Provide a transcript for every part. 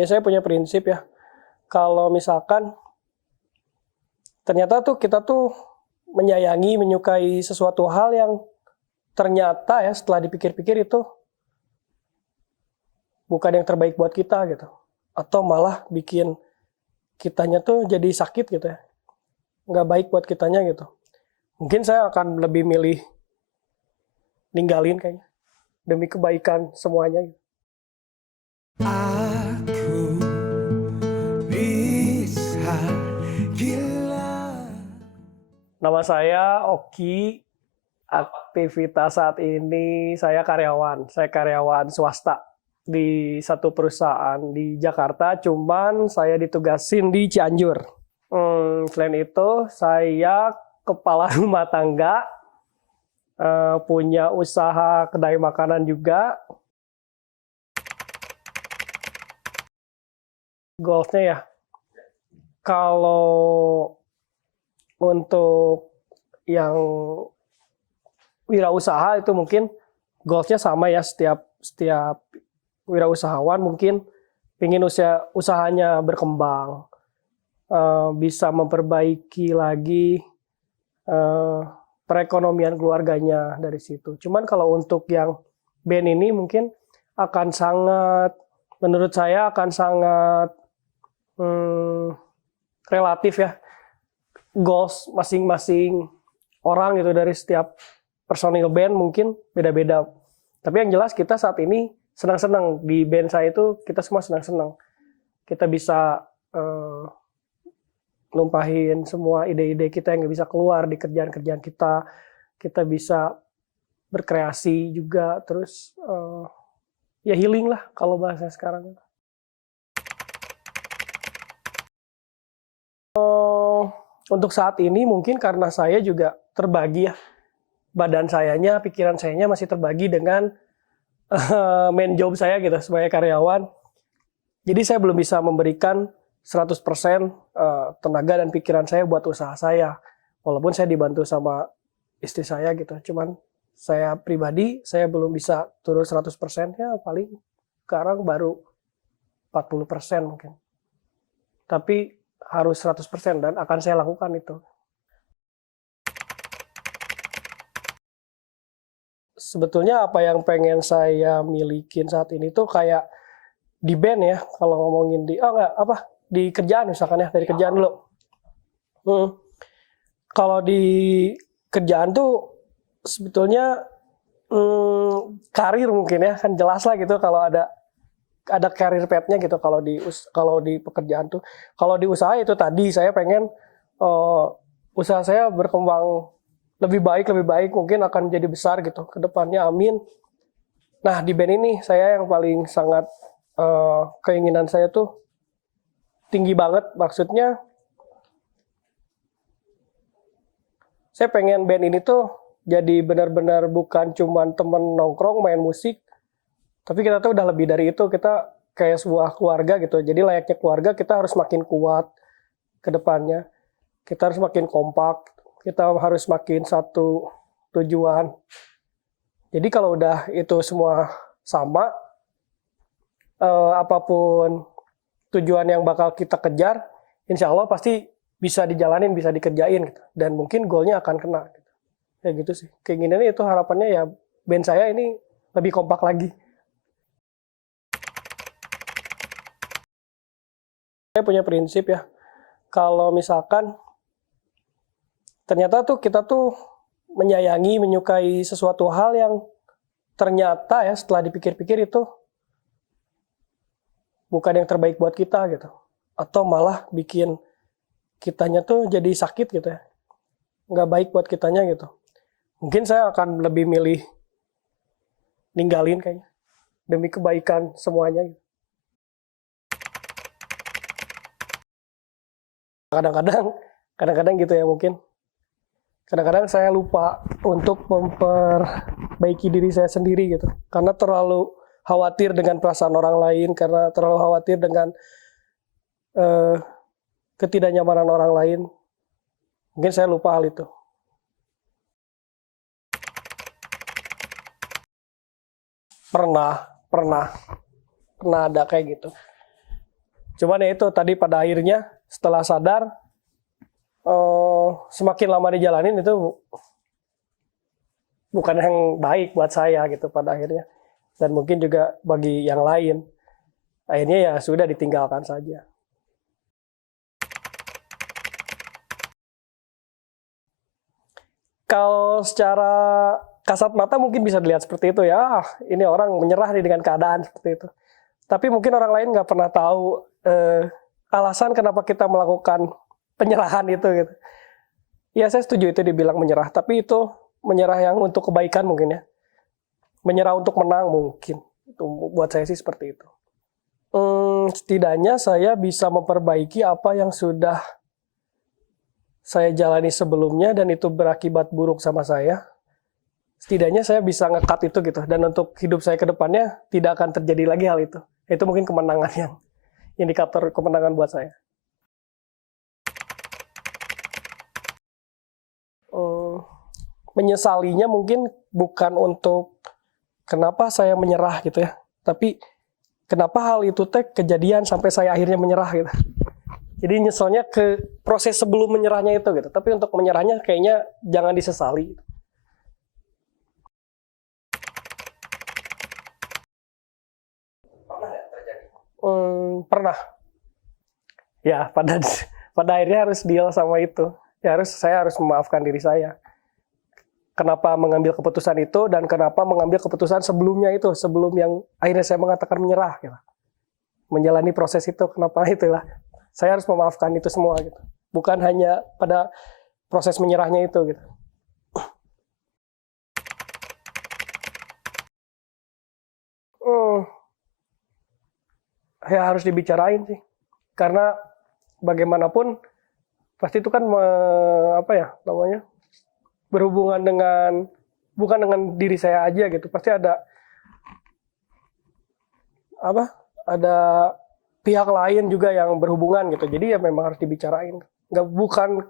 Ya saya punya prinsip ya, kalau misalkan ternyata tuh kita tuh menyayangi, menyukai sesuatu hal yang ternyata ya setelah dipikir-pikir itu bukan yang terbaik buat kita gitu. Atau malah bikin kitanya tuh jadi sakit gitu ya. Nggak baik buat kitanya gitu. Mungkin saya akan lebih milih ninggalin kayaknya. Demi kebaikan semuanya gitu. Aku bisa gila. Nama saya Oki. Aktivitas saat ini saya karyawan. Saya karyawan swasta di satu perusahaan di Jakarta, cuman saya ditugasin di Cianjur. Selain itu, saya kepala rumah tangga, punya usaha kedai makanan juga. Goalsnya ya, kalau untuk yang wirausaha itu mungkin goalsnya sama ya, setiap wirausahawan mungkin ingin usahanya berkembang, bisa memperbaiki lagi perekonomian keluarganya dari situ. Cuman kalau untuk yang band ini mungkin akan sangat, menurut saya akan sangat relatif ya, goals masing-masing orang gitu dari setiap personil band mungkin beda-beda. Tapi yang jelas kita saat ini senang-senang di band saya itu, kita semua senang-senang. Kita bisa numpahin semua ide-ide kita yang nggak bisa keluar di kerjaan-kerjaan kita. Kita bisa berkreasi juga, terus ya healing lah kalau bahasa sekarang. Untuk saat ini mungkin karena saya juga terbagi ya, badan sayanya, pikiran sayanya masih terbagi dengan main job saya gitu sebagai karyawan. Jadi saya belum bisa memberikan 100% tenaga dan pikiran saya buat usaha saya. Walaupun saya dibantu sama istri saya gitu. Cuman saya pribadi, saya belum bisa turun 100%, ya paling sekarang baru 40% mungkin. Tapi harus 100% dan akan saya lakukan itu. Sebetulnya apa yang pengen saya milikin saat ini tuh kayak di band ya, kalau ngomongin di kerjaan misalkan ya, dari kerjaan dulu. Kalau di kerjaan tuh sebetulnya karir mungkin ya, kan jelas lah gitu kalau ada karir path-nya gitu kalau di pekerjaan tuh. Kalau di usaha itu tadi saya pengen usaha saya berkembang lebih baik mungkin akan menjadi besar gitu ke depannya, amin. Nah, di band ini saya yang paling sangat keinginan saya tuh tinggi banget, maksudnya saya pengen band ini tuh jadi benar-benar bukan cuman temen nongkrong main musik, tapi kita tuh udah lebih dari itu, kita kayak sebuah keluarga gitu. Jadi layaknya keluarga kita harus makin kuat ke depannya. Kita harus makin kompak, kita harus makin satu tujuan. Jadi kalau udah itu semua sama, apapun tujuan yang bakal kita kejar, insya Allah pasti bisa dijalanin, bisa dikerjain gitu. Dan mungkin goalnya akan kena. Gitu. Ya gitu sih. Keinginannya itu, harapannya ya band saya ini lebih kompak lagi. Saya punya prinsip ya, kalau misalkan ternyata tuh kita tuh menyayangi, menyukai sesuatu hal yang ternyata ya setelah dipikir-pikir itu bukan yang terbaik buat kita gitu. Atau malah bikin kitanya tuh jadi sakit gitu ya. Nggak baik buat kitanya gitu. Mungkin saya akan lebih milih ninggalin kayaknya. Demi kebaikan semuanya gitu. Kadang-kadang gitu ya mungkin. Kadang-kadang saya lupa untuk memperbaiki diri saya sendiri gitu. Karena terlalu khawatir dengan perasaan orang lain, karena terlalu khawatir dengan ketidaknyamanan orang lain. Mungkin saya lupa hal itu. Pernah ada kayak gitu. Cuman ya itu tadi pada akhirnya setelah sadar, semakin lama dijalanin itu bukan yang baik buat saya gitu pada akhirnya. Dan mungkin juga bagi yang lain. Akhirnya ya sudah ditinggalkan saja. Kalau secara kasat mata mungkin bisa dilihat seperti itu ya, ini orang menyerah nih dengan keadaan seperti itu. Tapi mungkin orang lain nggak pernah tahu alasan kenapa kita melakukan penyerahan itu gitu. Ya saya setuju itu dibilang menyerah, tapi itu menyerah yang untuk kebaikan mungkin ya. Menyerah untuk menang mungkin. Itu buat saya sih seperti itu. Setidaknya saya bisa memperbaiki apa yang sudah saya jalani sebelumnya dan itu berakibat buruk sama saya. Setidaknya saya bisa nge-cut itu gitu. Dan untuk hidup saya ke depannya tidak akan terjadi lagi hal itu. Itu mungkin kemenangan yang indikator kemenangan buat saya. Menyesalinya mungkin bukan untuk kenapa saya menyerah gitu ya. Tapi kenapa hal itu kejadian sampai saya akhirnya menyerah gitu. Jadi nyeselnya ke proses sebelum menyerahnya itu gitu. Tapi untuk menyerahnya kayaknya jangan disesali. Pernah nggak terjadi? Pernah. Ya pada akhirnya harus deal sama itu. Ya saya harus memaafkan diri saya. Kenapa mengambil keputusan itu dan kenapa mengambil keputusan sebelumnya itu, sebelum yang akhirnya saya mengatakan menyerah gitu. Menjalani proses itu, kenapa itulah. Saya harus memaafkan itu semua gitu. Bukan hanya pada proses menyerahnya itu gitu. Ya harus dibicarain sih. Karena bagaimanapun pasti itu kan berhubungan dengan bukan dengan diri saya aja gitu. Pasti ada pihak lain juga yang berhubungan gitu. Jadi ya memang harus dibicarain. Bukan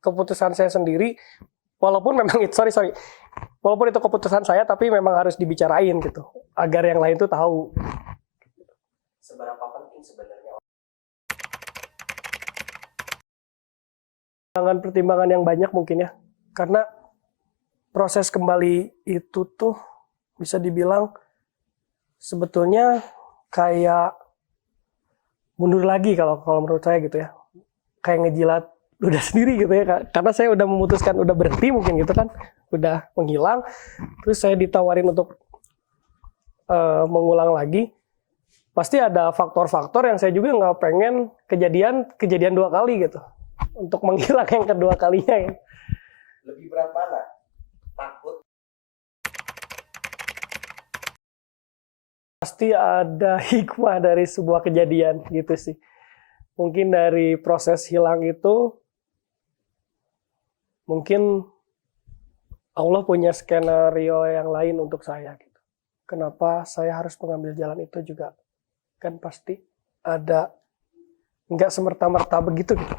keputusan saya sendiri, walaupun memang walaupun itu keputusan saya, tapi memang harus dibicarain gitu, agar yang lain tuh tahu. Seberapa penting sebenarnya? Pertimbangan yang banyak mungkin ya, karena proses kembali itu tuh bisa dibilang sebetulnya kayak mundur lagi kalau menurut saya gitu ya, kayak ngejilat ludah sendiri gitu ya, karena saya udah memutuskan udah berhenti mungkin gitu kan, udah menghilang, terus saya ditawarin untuk mengulang lagi, pasti ada faktor-faktor yang saya juga nggak pengen kejadian 2 kali gitu, untuk menghilang yang kedua kalinya ya. Lebih berat mana? Takut? Pasti ada hikmah dari sebuah kejadian gitu sih. Mungkin dari proses hilang itu, mungkin Allah punya skenario yang lain untuk saya gitu. Kenapa saya harus mengambil jalan itu juga, kan pasti ada, nggak semerta-merta begitu gitu.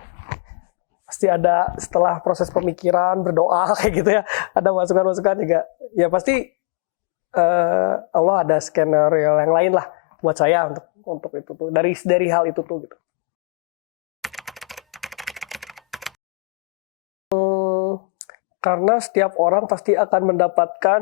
Pasti ada setelah proses pemikiran, berdoa kayak gitu ya, ada masukan-masukan juga. Ya pasti Allah ada skenario yang lain lah buat saya untuk itu tuh, dari hal itu tuh gitu. Karena setiap orang pasti akan mendapatkan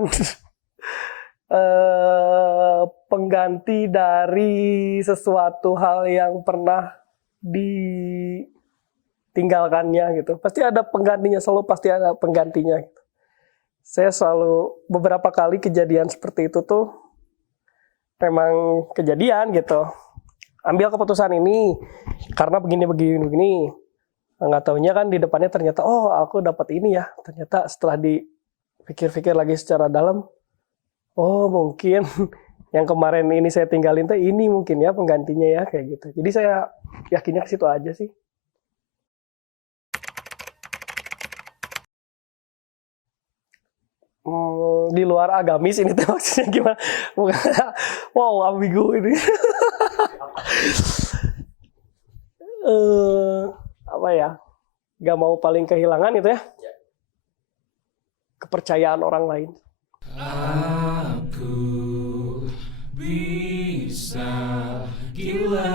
pengganti dari sesuatu hal yang pernah ditinggalkannya gitu. Pasti ada penggantinya, selalu pasti ada penggantinya gitu. Saya selalu beberapa kali kejadian seperti itu tuh memang kejadian gitu. Ambil keputusan ini karena begini. Nggak taunya kan di depannya ternyata, oh aku dapat ini ya. Ternyata setelah dipikir-pikir lagi secara dalam, oh mungkin yang kemarin ini saya tinggalin tuh ini mungkin ya penggantinya ya kayak gitu. Jadi saya yakinnya ke situ aja sih. Di luar agamis ini tuh maksudnya gimana? Wow, ambigu ini. Apa ya? Gak mau paling kehilangan itu ya? Kepercayaan orang lain. Aku bisa gila